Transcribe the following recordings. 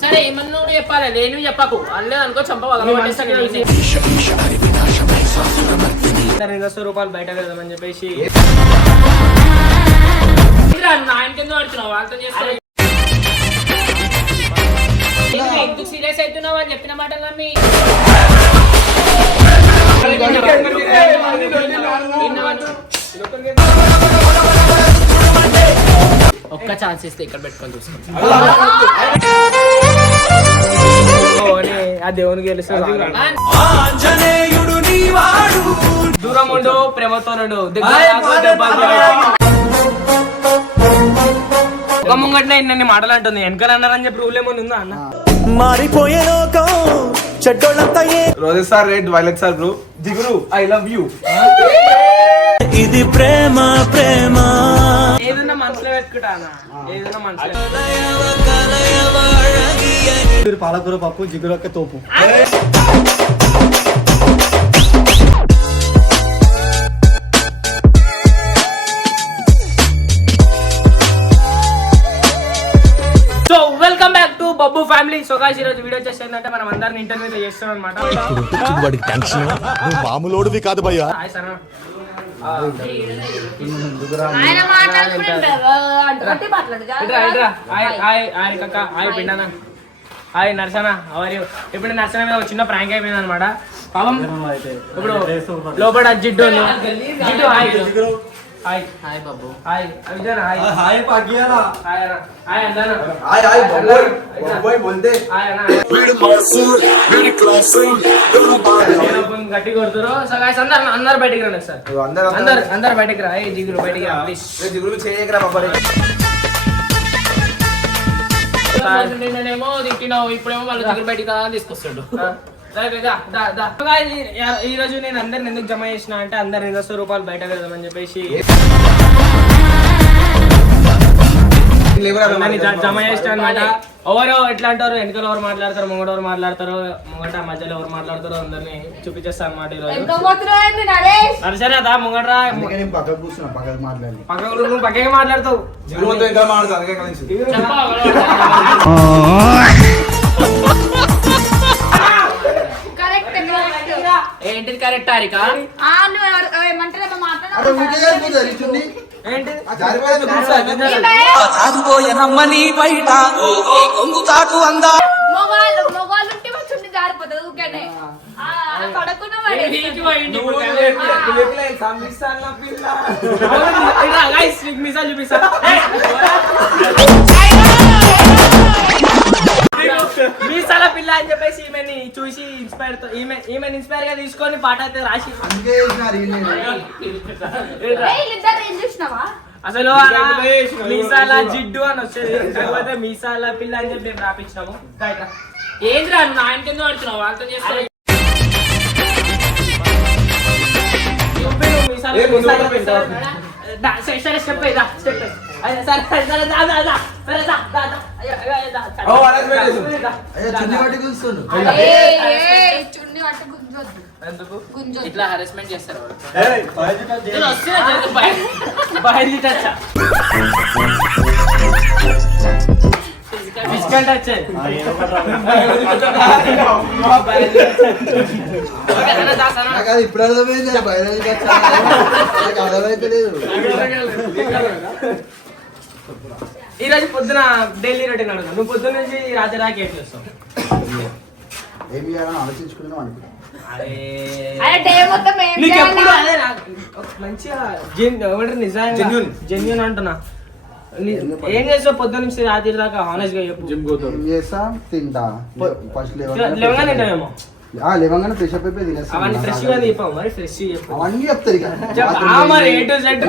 సరే ఏమన్నా చెప్పాలి నేను చెప్పకు అల్లే అనుకో చంపవస్సు రూపాయలు బయట వెళ్దామని చెప్పేసి ఆయన కింద పడుతున్నావు వాళ్ళతో చేస్తా ఎందుకు సీరియస్ అవుతున్నావు అని చెప్పిన మాటలన్నీ ఒక్క ఛాన్స్ ఇస్తే ఇక్కడ పెట్టుకొని చూసుకుంటా ఆ దేవునికి దూరం ఉండు ప్రేమతో ఒక ముంగట్న ఇన్ని మాటలు అంటుంది వెనకాల అన్నారని చెప్పి రూల్ ఏమన్నా ఉందా అన్న మారిపోయే లోకం చెడ్డోళ్ళంతా roses sir red violet sir bro జిగురు ఐ లవ్ యూ ఇది ప్రేమ ప్రేమ ఏదన్నా మనసులో పెట్టుకుంటానా ఏదన్నా మనసులో పాలకూర పప్పు జిగురొక్క తోపు so welcome back to Babbu family. So guys ఈరోజు వీడియో చేసేందంటే మనం అందరిని ఇంటర్వ్యూ చేస్తాం అనమాట. మామూలోడివి కాదు భయ్యా. హాయ్ నర్సన అవరు ఇప్పుడు నర్సన మీద చిన్న ప్రాంక్ అయిపోయింది అనమాట. పాపం ఇప్పుడు లోపల జిడ్డు జిడ్డు హాయ్ హాయ్ హాయ్ బాబు హాయ్ అవిజన హాయ్ హాయ్ పాగియానా హాయ్ అన్న హాయ్ అందన హాయ్ హాయ్ బొబ్బోయ్ బోల్తే హాయ్ అన్న గట్టి కొడుతురు. సో గాయ్స్ అందరు బయటికి రండి సార్. అందరు బయటికి రా. జిగురు బయటికి రా ప్లీజ్. జిగురు చేయకరా బాబరే. నేనేమో తిట్టినావు ఇప్పుడేమో వాళ్ళు జిగురు బయటికి రా తీసుకొస్తాడు. ఈ రోజు నేను అందరిని ఎందుకు జమ చేసిన అంటే అందరు 200 రూపాయలు బయట వెళ్దామని చెప్పేసి జమ చేసిన అనమాట. ఎవరు ఎట్లా అంటారు, వెనకాల ఎవరు మాట్లాడతారు, ముంగట ఎవరు మాట్లాడతారు, ముంగట మధ్యలో ఎవరు మాట్లాడతారు అందరినీ చూపించేస్తా అనమాట. ఈ రోజు నడిచారా ముంగట నువ్వు పక్కకి మాట్లాడతావు. ఏంటిది కరెక్ట్ హారిక? నమ్మని బయట కొంగుతాటు అందా చూపిస్తా మీసాల పిల్ల అని చెప్పేసి ఈమెని చూసి ఈమె ఇన్స్పైర్ గా తీసుకొని పాట అయితే రాసి అసలు మీసాల జిడ్డు అని వచ్చేది, లేకపోతే మీసాల పిల్ల అని చెప్పి మేము రాపించినాము. ఏంద్రా ఆయన కింద పడుతున్నావు వాళ్ళతో చేస్తాను. సరే స్టెప్ అయ్యా స్టెప్ ఇట్లా హరాస్మెంట్ చేస్తారు. ఇప్పుడు అర్థమైంది అర్థమైతలేదు. ఈ రోజు పొద్దున డైలీ రొటీన్ అడుగుతా. నువ్వు పొద్దున్న నుంచి రాత్రి రాకి ఏం చేస్తావు? ఏం చేయాలని ఆలోచించుకున్నాం అనుకుంటా. మంచిగా జెన్యూన్ అంటున్నా. ఏం చేస్తావు పొద్దున్న నుంచి రాత్రి దాకా? హానెస్ట్ గా చెప్పు. చేస్తా తింటా ఫస్ట్ లేవగానే తింటావేమో. లేవగానే ఫ్రెష్ అప్ అయిపోయి తినేస్తా. అవన్నీ ఫ్రెష్ గా తీపావు మరి ఫ్రెష్ అవన్నీ చెప్తారు ఇక. మరి ఏ టు జెడ్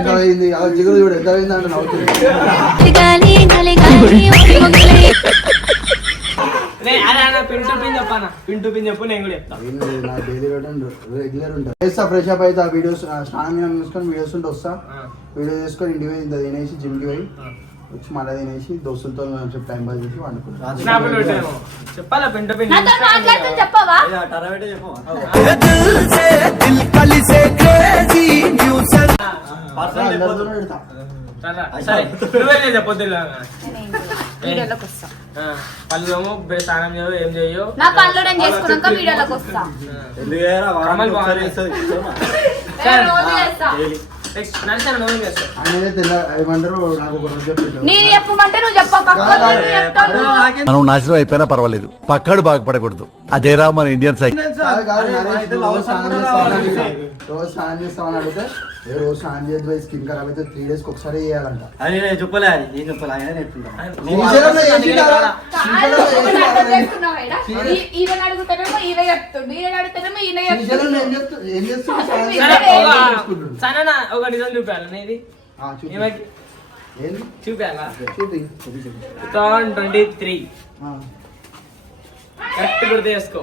జిగురు చూడు ఎంత అయింది అంటే నవ్వుతుంది. పిన్ టు పిన్ చెప్పు నేను కూడా చెప్తాను. డైలీ రెగ్యులర్ ఉంటా. చేస్తా ఫ్రెష్ అప్ అయితే ఆ వీడియోస్ స్నానం చేసుకొని వీడియోస్ ఉంటే వస్తా. వీడియో చేసుకొని ఇంటికి పోయి ఇంత తినేసి జిమ్ కి పోయి వచ్చి మళ్ళీ తినేసి దోస్తులతో టైం పాస్ చేసి వండుకుంటాను. చెప్పాలా పిన్ టు పిన్ అందరితోనే పెడతా. సరే నువ్వే చెప్పొద్దు వీడియోలోకి వస్తా. పళ్ళు ఏమో స్నానం చేయవు ఏం చేయవు. నా పనులు నేను చేసుకున్నాక వీడియోలోకి వస్తా. కమల్ బాగుంది. నేను రోజు చేస్తా. నడిచాను నువ్వు చేస్తావు. ఆయననే ఏమంటారు నాకు ఒక రోజు చెప్పాడు. నేను చెప్పమంటే నువ్వు చెప్ప మనం నాశనం అయిపోయినా పర్వాలేదు, పక్కడు బాగుపడకూడదు. అదేరా మన ఇండియన్ సైకిల్. రోజు స్నానం చేస్తామని అడిగితే రోజు స్నానం చేయదు స్కిన్ ఖరాబ్ అయితే 3 days ఒకసారి చేయాలంట. చెప్పలే అది ఏం చెప్పలే ఆయన చెప్తుంటా ఈయన అడుగుతానేమో ఈయన చెప్తుండు, ఈయన అడుగుతానేమో ఈయన ఏం చేస్తున్నా సరేనా ఒక నిజం చూపాను ఇది ఏంది చూపాలా చూపి 2023 కరెక్ట్ గుర్తు చేసుకో.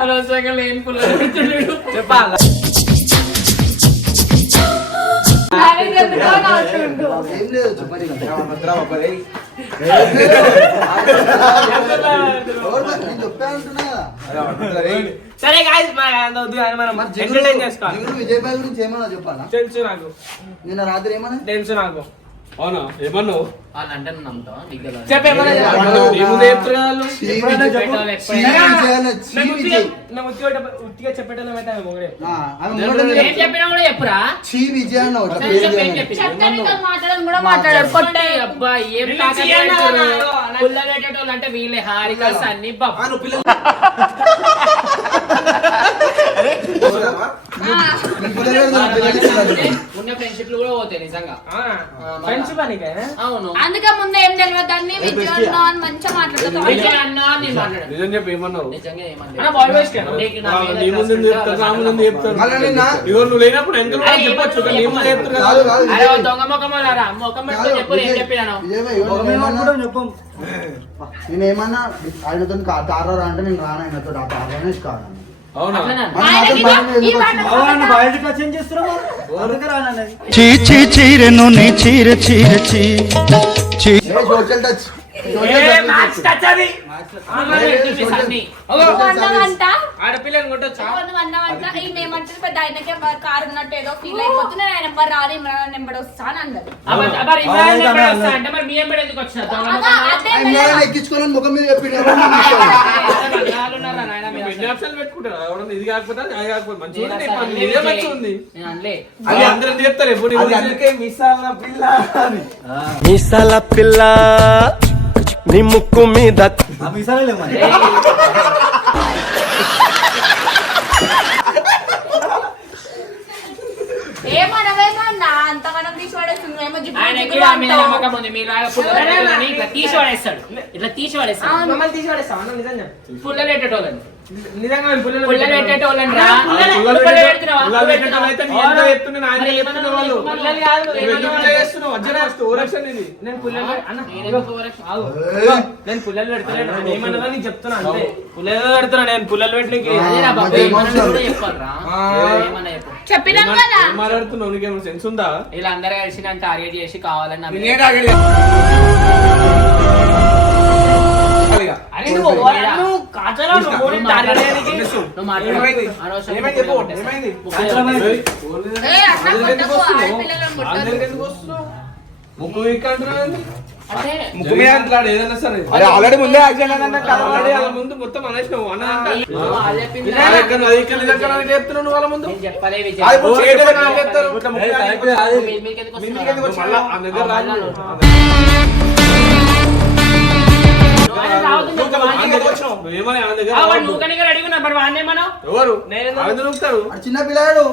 అనవసరంగా లేని పుల్లలు పెడుతున్నాడు. చెప్పాలా ఏం లేదు చెప్పని చెప్పా అంటున్నా కదా. సరే గాయ్స్ మనం ఎంటర్టైన్ చేసుకోవాలి. విజయబాయ్ గురించి ఏమన్నా చెప్పాలా? తెలుసు నాకు. నిన్న రాత్రి ఏమన్నా తెలుసు నాకు. అవునా ఏమన్నావు? వాళ్ళంటే నమ్ముతావా? చెప్పేమన్నా ఉత్తిగా చెప్పేటోళ్ళం అయితే ఆమె మొగడే. ఏం చెప్పినా కూడా చెప్పురా. విజయ్ అన్న మాట్లాడడం కూడా మాట్లాడారు. కొట్టే అబ్బా ఏం పుల్ల పెట్టేటోళ్ళు అంటే వీళ్ళే హారిక సన్ని బాబు ఉన్న ఫ్రెండ్షిప్లు కూడా పోతాయి నిజంగా. ఫ్రెండ్షిప్ అని అవును అందుకే ముందు ఏం తెలియదు దాన్ని విజయ్ అన్న అని మంచిగా మాట్లాడుతాను. విజయ్ అన్న అని నేను మాట్లాడాను. నిజం చెప్పి ఏమన్నావు? నిజంగా ఏమన్నా నీ ముందు చెప్తాను నా ముందు చెప్తాను. ఇగో నువ్వు లేనప్పుడు ఎంత చెప్పొచ్చు నీ ముందు చెప్తాను కదా. అరే దొంగ ముఖం రారా ముఖం పెట్టుకొని చెప్పు ఏం చెప్పినాను. నేనేమన్నా ఆయనతో తారా అంటే నేను రాను ఆయనతో ఆ తారానే కాదు. అవునా? చీరెను నీ చీర చీర సోషల్ టచ్ ఆడపిల్లని కొట్టొచ్చా? ఏమంటారు పెద్ద ఆయనకే కారు ఉన్నట్టు ఏదో ఫీల్ అయిపోతుంది. ఆయన నెంబర్ రాదు ఇమ్రాన్ నెంబర్ వస్తా అని అన్నారు. అంటే మరి మీ ఎంబడి ఎందుకు వచ్చిన ఎక్కించుకోవాలని ముఖం మీద చెప్పిండు. పెట్టుకుంటారు ఇది కాకపోతే అది కాకపోతే మంచిగా ఇదే మంచిగా ఉంది. నేను అనలే అది అందరం చెప్తారు ఎప్పుడు అందుకే మిసాల పిల్ల నీ ముక్కు మీద ఏమనవేమన్నా అంతగానం తీసి పడేస్తుంది. ఆయనకి నా మీద నమ్మకం ఉంది. మీలాగా పుల్లలేటోళ్ళని ఇట్లా తీసి పడేస్తాడు. ఇట్లా తీసి పడేస్తాడు. మమ్మల్ని తీసి పడేస్తావా? నిజంగా పుల్లలేటోళ్ళని నిజంగా పుల్లలేటోళ్ళని రా నేను పుల్లలు పెడతాను. ఏమన్నా నీకు చెప్తున్నా అంతే. పుల్లలు పెడుతున్నా నేను పుల్లలు పెట్టడానికి. చెప్పినాం కదా మాట్లాడుతున్నావు నీకేమో సెన్స్ ఉందా? ఇలా అందరు కలిసి నన్ను టార్గెట్ చేసి కావాలని ముక్కు వీక్కంటున్నావు. అంటే ముక్కు మీద అంటున్నాడు ఏదన్నా సరే. ఆల్రెడీ ముందే ముందు మొత్తం అనేసినావు అన్న చెప్తున్నావు వాళ్ళ ముందు. నేను చెప్పలే చిన్న పిల్లాడు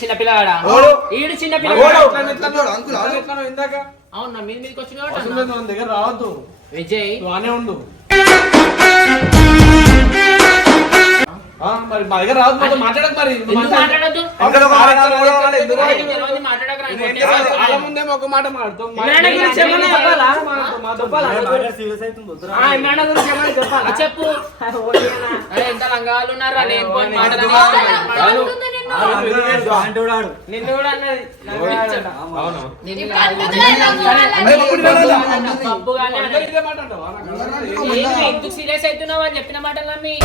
చిన్న పిల్లగాడా ఈడు చిన్న పిల్లగాడు అవును నా మీద మీదకి వచ్చిన దగ్గర రావద్దు విజయ్ బానే ఉండు. మరి మా దగ్గర రావద్దు మాట్లాడక మరి మాట్లాడద్దు వాళ్ళ ముందేమో ఒక మాట మాట్లాడుతాం. చెప్పు ఎంత లంగాలు ఉన్నారా నేను నిన్ను కూడా అన్నది ఎందుకు సీరియస్ అవుతున్నావు అని చెప్పిన మాటలన్నీ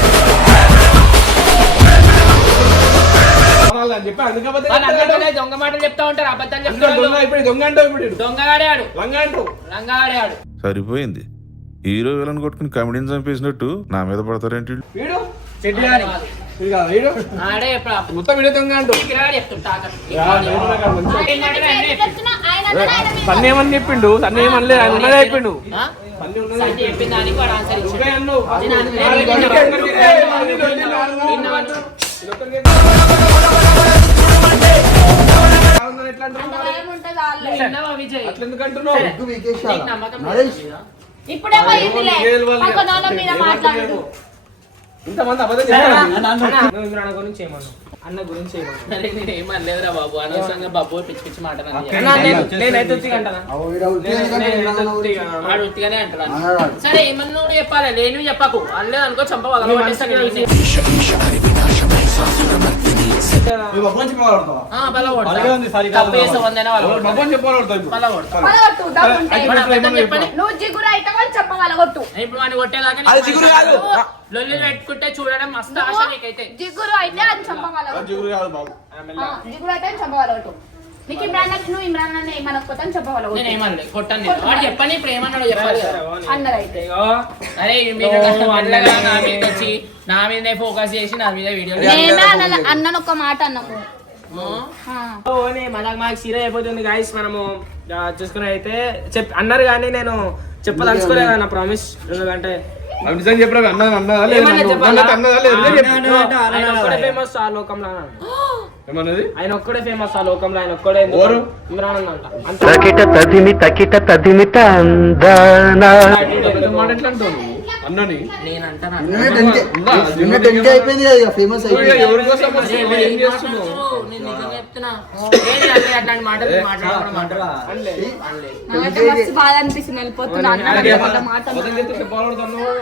వాళ్ళు అని చెప్పి అందుకే అబద్ధం వాళ్ళు చెప్తారు. అందరికీ దొంగ మాటలు చెప్తా ఉంటారు, అబద్ధాలు చెప్తా అందులో దొంగ ఉంటారు. ఇప్పుడు దొంగ అంటావు ఇప్పుడు ఈడు. దొంగగాడే ఆడు, లంగా అంటావు. లంగాడే ఆడు. సరిపోయింది. హీరో విలన్ కొట్టుకుని కమెడీని చంపేసినట్టు నా మీద పడతారేంటి వీళ్ళు? వీడు చెట్టు గాని ఇది కాదు వీడు ఆడే ఎప్పుడు మొత్తం వీడే దొంగ అంటావు. చెప్తుంటా సన్న ఏమని చెప్పిండు, సన్న ఏమనలేదు, ఆయన ఉన్నదే చెప్పిండు. సన్నీ ఉన్నదే చెప్పిన దానికి వాడు ఆన్సర్ ఇచ్చాడు. దొంగ అన్నావు. ఎట్లా అంటున్నావు? విన్నావా విజయ్? అట్లా ఎందుకు అంటున్నావు? ఎక్కువ వీకేశాలా? నీకు నమ్మకం నరేష్ లేదా? ఇప్పుడేమో ఇందులే పక్కన వాళ్ళ మీద మాట్లాడు. ఇంతమంది అబద్ధం చెప్పారు. నువ్వు ఇమ్రాన్ గురించి ఏమన్నావు? అన్న గురించి ఏమన్నావు? అరే నేను ఏమనలేదురా బాబు, అనవసరంగా బాబు పిచ్చి పిచ్చి మాట అన్న, నేనైతే ఉత్తిగా అంటానా? అవు ఈడ ఉత్తిగా ఎందుకంటే ఇమ్రాన్ గురించి వాడు ఉత్తిగానే అంటాడు. అన్నాడు. సరే ఏమన్నా నువ్వు చెప్పాలి, నేను చెప్పకు అల్లే అనుకో చంప పగలగొట్టేస్తా నేను. తప్పు చేసే వందైనా వాళ్ళు అబద్ధం చెప్పాలంటావు ఇప్పుడు. పగలగొడతా. పలగొట్టు, దమ్ముంటే. ఇప్పుడు నాకు అర్థం చెప్పండి. నువ్వు జిగురు అయితే వాళ్ళు చెప్పగలగొట్టు. ఇప్పుడు వాడిని కొట్టేదాకా లొల్లి పెట్టుకుంటే చూడడం మస్తు ఆశ నీకైతే. జిగురు అయితే అది చెప్పగలగొట్టు. జిగురు కాదు బాబు. జిగురు అయితే చెప్పగలగొట్టు. నీకు ఇమ్రాన్ నువ్వు ఇమ్రాన్ అన్న ఏమనకపోతే నేను చెప్పగలగొట్టు ఏమనలే కొట్టాను నేను. వాడు చెప్పని ఇప్పుడు ఏమన్నాడు చెప్పాలి కదా. అన్నదైతే. ఇగో, అరే మీరు మెల్లగా నా మీద వచ్చి నా మీదనే ఫోకస్ చేసి నా మీద వీడియో నేనే అన్నను ఒక మాట అన్నాము. మనకు మాకు సీరియస్ అయిపోతుంది గాయస్. మనము చూసుకుని అయితే అన్నారు కానీ నేను చెప్పదలుచుకోలేదు అన్న ప్రామిస్. ఎందుకంటే అవి నిజం చెప్పరా? అన్నదా లేదు, ఏమన్నా చెప్పాలా? అన్నదా లేదు, నిజం చెప్పు. ఆయన ఒక్కడే ఫేమస్ ఆ లోకంలో అన్నాడు. ఏమన్నది? ఆయన ఒక్కడే ఫేమస్ ఆ లోకంలో, ఆయన ఒక్కడే ఎందుకు? ఎవరు? ఇమ్రాన్ అన్న అంట. అంత తకిట తదిమి తందానా మాట ఎట్లా అంటావు నువ్వు? అన్నని నేను అంటాను నిన్న 10K అయిపోయింది కదా, ఇక ఫేమస్ అయిపోయింది. ఎవరి కోసం వచ్చి ఏం చేస్తున్నావు? నేను నిజంగా చెప్తున్నా. ఏంటి అంటే అట్లాంటి మాటలు మాట్లాడడం నాకైతే మస్తు బాధ అనిపిస్తుంది వెళ్ళిపోతున్నా అన్న ఒక మాట అబద్ధం చెప్తే చెప్పాలనుకుంటున్నావు.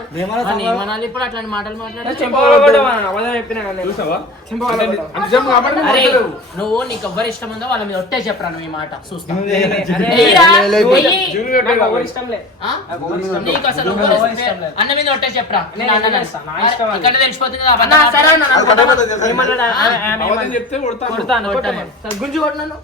ఏమనాలి ఇప్పుడు అట్లాంటి మాటలు మాట్లాడే. చెంపగలగొట్టమన్నాను. అబద్ధం చెప్పినా కానీ నేను. చూసావా? చెంపగలగొట్టమన్నాను. అంటే నిజం కాబట్టి నువ్వు అరే మాట్లాడవు. నువ్వు నీకు ఎవ్వరు ఇష్టం ఉందో వాళ్ళ మీద ఒట్టే చెప్పరా నువ్వు ఈ మాట చూస్తా. అరే, వెయ్యిరా, లేదు, వెయ్యి. జిగురు కట్టే నాకు ఎవరు కావాలి. ఇష్టం లేదు. ఆ? నీకు అసలు ఎవ్వరు ఇష్టం లేదు. అన్న మీద ఒట్టే చెప్పరా నేను అన్న ఇస్తా, నా ఇష్టం అది. ఇక్కడ తెలిసిపోతుంది కదా, అన్న, అబద్ధం సరే అన్న, మాట్లాడు. నాకు ఏమన్నాడు? అబద్ధం చెప్తే కొడతాను. కొడతాను, కొట్టాను. కొట్టాను. గుంజు కొట్టినాను.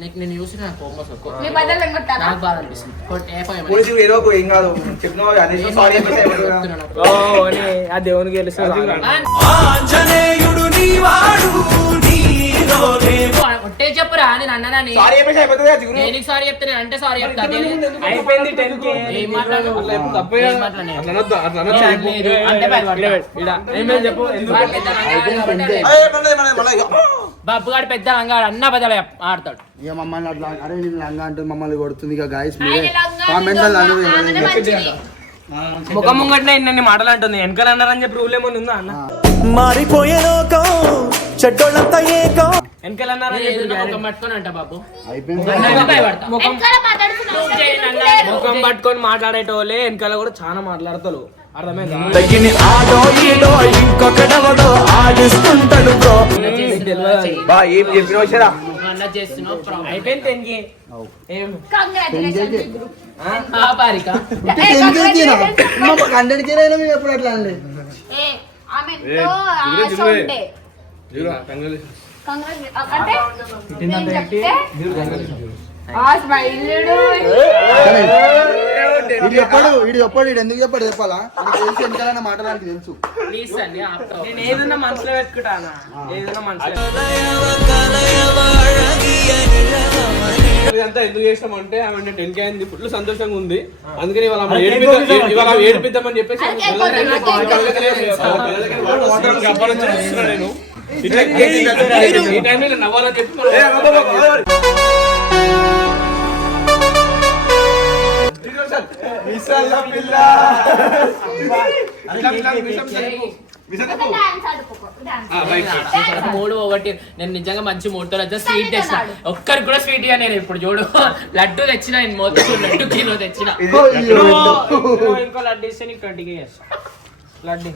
నీకు నేను చూసి నాకు కోపం వస్తుంది. మీ బద్దలు కొట్టానా నాకు బాధ అనిపిస్తుంది. ఏ పోయి మరి. పోలీసు ఏదో ఒక ఏం కాదు చెప్పినావు అనేసి సారీ చెప్పేసి చెప్తున్నాను. ఓ, అని ఆ దేవునికి తెలుసు. ఒట్టే చెప్పురా నేను అన్నదాన్ని. సారీ చెప్పేసి అయిపోతుంది కదా జిగురు. నేను సారీ చెప్తే నేను అంటే సారీ చెప్తా. అయిపోయింది 10K. ఏం మాట్లాడు? అట్లా ఎప్పుడు తప్పే ఏం కదా. మాట్లాడు? అట్లా అనొద్దు, అట్లా అనొద్దు. లేదు, అంటే భయపడతా. ఏమేమి చెప్పు. ఎందుకు? వాడు పెద్ద లంగాడు కాబట్టి బాబుగాడు పెద్ద లంగాడు అన్న బదల ఆడతాడు. ఇక మమ్మల్ని అట్లా అరే నేను లంగా అంటుంది మమ్మల్ని కొడుతుంది ఇక గాయస్ ఆయన మీరే లంగా కామెంట్ దొంగ, ఆమెనే మంచిది. ముఖం ముంగట్నే ఇన్ని మాటలు అంటుంది. వెనకాల అన్నారని చెప్పి రూల్ ఏమన్నా ఉందా అన్న? మారిపోయే లోకం చెడ్డోళ్ళంతా ఏకం వెనకాల అన్నారని నేను చెప్పి ఏదైనా ముఖం పట్టుకొని అంట బాబు అయిపోయింది అన్నగా భయపడతా. ఎక్కడ మాట్లాడుతున్నావు? ముఖం పట్టుకొని మాట్లాడేటోళ్ళే వెనకాల కూడా చాలా మాట్లాడతారు. అర్థమైందా? తగిని ఆడో ఈడో ఇంకొకడెవడో ఆడిస్తుంటాడు బ్రో బా ఏం చెప్పినావు సరా అన్న చేస్తున్నావు ప్రాబ్లం. అయిపోయింది 10K. ఏం? Congratulations, జిగురు. పారిక 100K అయినా మేము ఎప్పుడు అట్లా అండి ఏ, ఆమె ఎంతో ఆశ ఉండే. జిగురు, కంగ్రాచులేషన్స్. అంటే నేను చెప్తే ఆ స్మైల్ వీడు చెప్పాడు వీడు ఎందుకు చెప్పాడు చెప్పాలా నీకు తెలుసు వెనకాలన్న మాటలు తెలుసు ప్లీజ్ అండి ఆపుతావు. నేను ఏదన్నా మనసులో పెట్టుకుంటానా? ఏదన్నా మనసులో ఇదంతా ఎందుకు చేసామంటే ఆమె 10K అయింది, ఫుల్ సంతోషంగా ఉంది. అందుకని ఇవాళ ఆమె ఏడిపిద్దామని చెప్పేసి అప్పటి నుంచి చూస్తున్నా నేను. ఈ టైంలో నవ్వాలని చెప్పి డాన్స్ ఆడుకో డాన్స్. మూడు ఒకటి నేను నిజంగా మంచి మూడుతో స్వీట్ తెచ్చిన. ఒక్కరికి కూడా స్వీట్ గా నేను ఇప్పుడు చూడు లడ్డు తెచ్చిన, నేను మొత్తం లడ్డు కిలో తెచ్చిన. నువ్వు ఇంకో లడ్డు ఇస్తే నీకు 20K చేస్తా. లడ్డు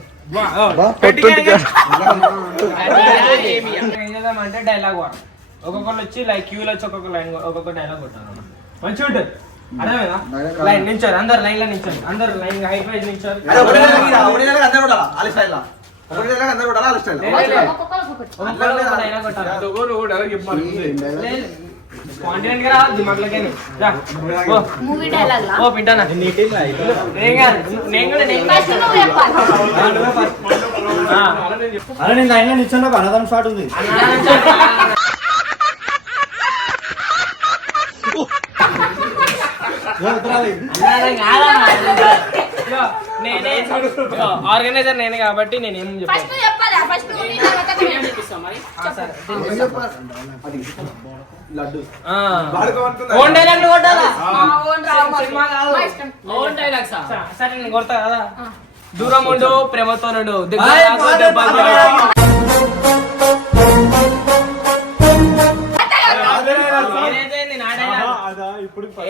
ఏం చేద్దామంటే డైలాగ్ వాడు. ఒక్కొక్కరు వచ్చి లైక్ క్యూలో వచ్చి ఒక్కొక్క లైన్ ఒక్కొక్క డైలాగ్ కొట్టాను. మంచిగా ఉంటుంది. అర్థమైనా? లైన్ నించారు, అందరు లైన్ లో నించారు, అందరు లైన్ హైట్ వైజ్ నించారు. ఒకటి డైలాగ్ అందరూ కూడా అలా స్టైల్ అయినా కొట్టాలి. నువ్వు డైరెక్ట్ చెప్పాలి కాన్ఫిడెంట్ గా రావాలి దిమాగ్లోకి. మూవీ డైలాగ్ లా ఓ పింటానా నేను కాదు, నేను కూడా ఫస్ట్ నువ్వు చెప్పాలి. అరే నేను లైన్ లో నిల్చున్నా అన్నదానం షాట్ ఉంది నేనే ఆర్గనైజర్ నేనే కాబట్టి నేను ఏం చెప్పాను. ఫస్ట్ నువ్వు చెప్పాలి. ఫస్ట్ నువ్వు నీ తర్వాత నేను చెప్పిస్తా మరి. లడ్డు ఓన్ డైలాగ్ కొట్టాలా? ఓన్ రావు సినిమా కాదు. మా ఇష్టం. ఓన్ డైలాగ్స్ సరే నేను కొడతా కదా. దూరం ఉండు ప్రేమతో నుండు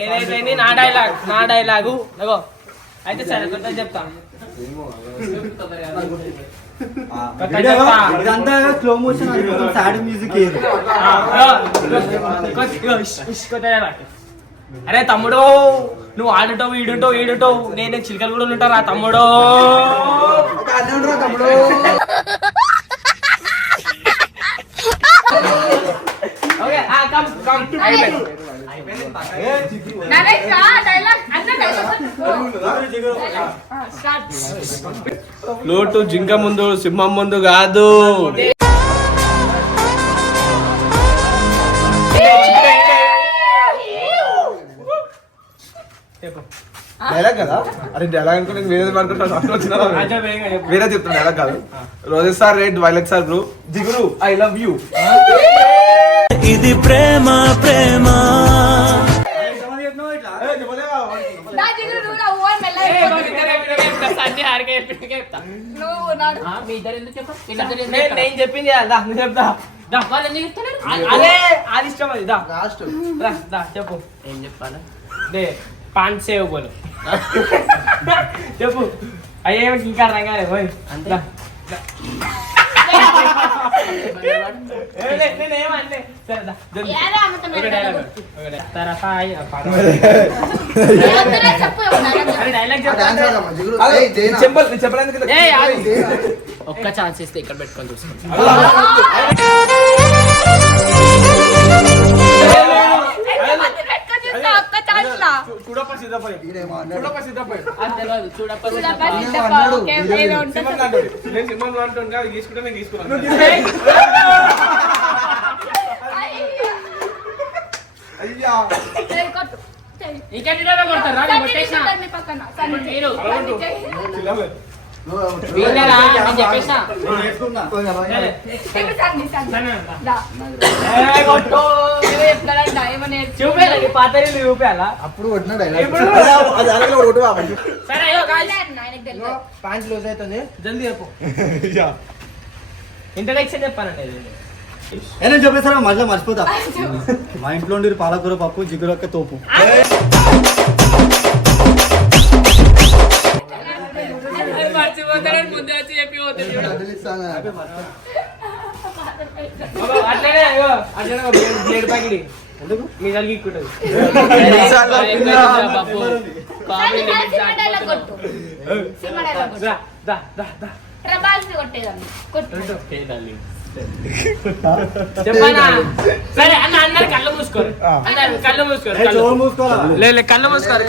ఏదైతే నా డైలాగు నగో అయితే సరే కొత్త చెప్తా. ఇదంతా స్లో మోషన్ సాడ్ మ్యూజిక్ అరే తమ్ముడు నువ్వు ఆడుటో ఈడుటో నేను చిలకలు కూడా ఉంటారా తమ్ముడు. తమ్ముడు okay come come Naresh dialogue అన్న డైలాగ్ స్టార్ట్. లోటు జింక ముందు సింహం ముందు కాదు. డైలాగ్ కదా అరే డైలాగ్ అనుకో నేను వేరే వేరే చెప్తాను డైలాగ్ కాదు. Roses sir red violet sir blue జిగురు ఐ లవ్ యూ. ఇది ప్రేమ ప్రేమ నా జిగురు నువ్వు నా ఓన్ మెల్లగా అన్ని హారిగా చెప్తా. నువ్వు నాడు మీ ఇద్దరు ఎందుకు చెప్పు? వీళ్ళిద్దరు ఎందుకు చెప్తారు? నేను చెప్పింది కదా, నేను చెప్తా. వాళ్ళు ఎందుకు చెప్తున్నారు? అదే అది ఇష్టం అది దా లాస్ట్ దా చెప్పు. ఏం చెప్పాలి? దే పాన్ సేవ్ బోలు చెప్పు. అయ్యేమి ఇంకా అర్థం కాలేదు పోయి. అంతే. దా, దా. నేనేమనలే. సరే దా, జల్ది. ఏరా అమ్మతో ఒక డైలాగ్, మెల్లగా ఒక డైలాగ్. తరఫాయి ఆ పాట. ఏవద్దురా చెప్పు అరే డైలాగ్ డాన్స్ చెప్తా. ఆడమ్మా జిగురు ఏయ్ దేనా చెప్పలేదు ఏయ్, ఆగు. ఒక్క ఛాన్స్ ఇస్తే ఇక్కడ పెట్టుకొని చూసుకోండి. ఒక్క ఛాన్స్ లా చూడప్ప సిద్ధపోయి ఈడేమో అన్నాడు చూడప్ప సిద్ధపోయి అది తెలియదు. చూడప్ప చూడప్ప నేను సిద్ధప్ప, అన్నాడు, ఓకే, వీడియో ఏదో ఉంటుంది. సింహం లాంటోడు. నేను సింహం లాంటోడు అది తీసుకుంటే నేను తీసుకున్నాను. అయ్యా చెయ్యి కొట్టు, చెయ్యి. ఇంకెంటి డైలాగ్ కొడతారా? నేను సన్నీ కొట్టేసిన. నిల్చుంటాడు నీ పక్కన. సన్నీ మీరు. సన్నీ చెయ్యి. వీళ్ళరా? నేను చెప్పేసిన. ఇప్పుడు సన్నీ, సన్నీ. దా. ఏ కొట్టు. ఏమో చెప్తాడంట, ఏమో నేర్చు. చూపేయాలి నీ పాత రీల్ చూపేయాలా? అప్పుడు కొట్టిన డైలాగ్ ఇప్పుడు? అది అలాగే కొట్టువా సరే అయ్యో guys. ఆయనకి తెలుసు. ప్యాంట్ లూజ్ అవుతుంది జల్దీ చెప్పు. ఇంట్రడక్షన్ చెప్పానండి ఇది. నేను చెప్పేసారా మధ్యలో మర్చిపోతా మా ఇంట్లో ఉండి పాలకూర పప్పు జిగురొక్క తోపు మర్చిపోతారని ముందే వచ్చి చెప్పి పోతుంది. అబ్బో, అట్లనే అయ్యో అట్లనే ఒక బ్లేడ్ ప్యాకెట్ ఎందుకు మీ కలిగి ఇక్కుంటది. బాబు. సన్నీ, నా సినిమా డైలాగ్ కొట్టు. సినిమా డైలాగ్ కొట్టు. దా దా దా దా ప్రభాస్ ని కొట్టేదాన్ని కొట్టు. చెప్పనా? సరే అన్న అన్నారు కళ్ళు మూసుకోరు. అన్నారు కళ్ళు మూసుకోరు. లేదు కళ్ళు మూసుకోరు.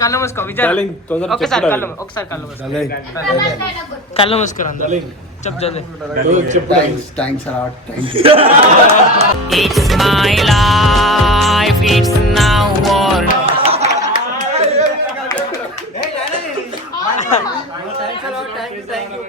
కళ్ళు మూసుకో. విజయ్ Darling, తొందరగా ఒకసారి చెప్పు కళ్ళు darling. ఒకసారి కళ్ళు మూసుకో. ప్రభాస్ డైలాగ్ కొట్టు. కళ్ళు మూసుకోరు అందరూ. చెప్పు జల్దీ. చెప్పు thanks a lot thank you It's my life, it's now or thanks a lot thank you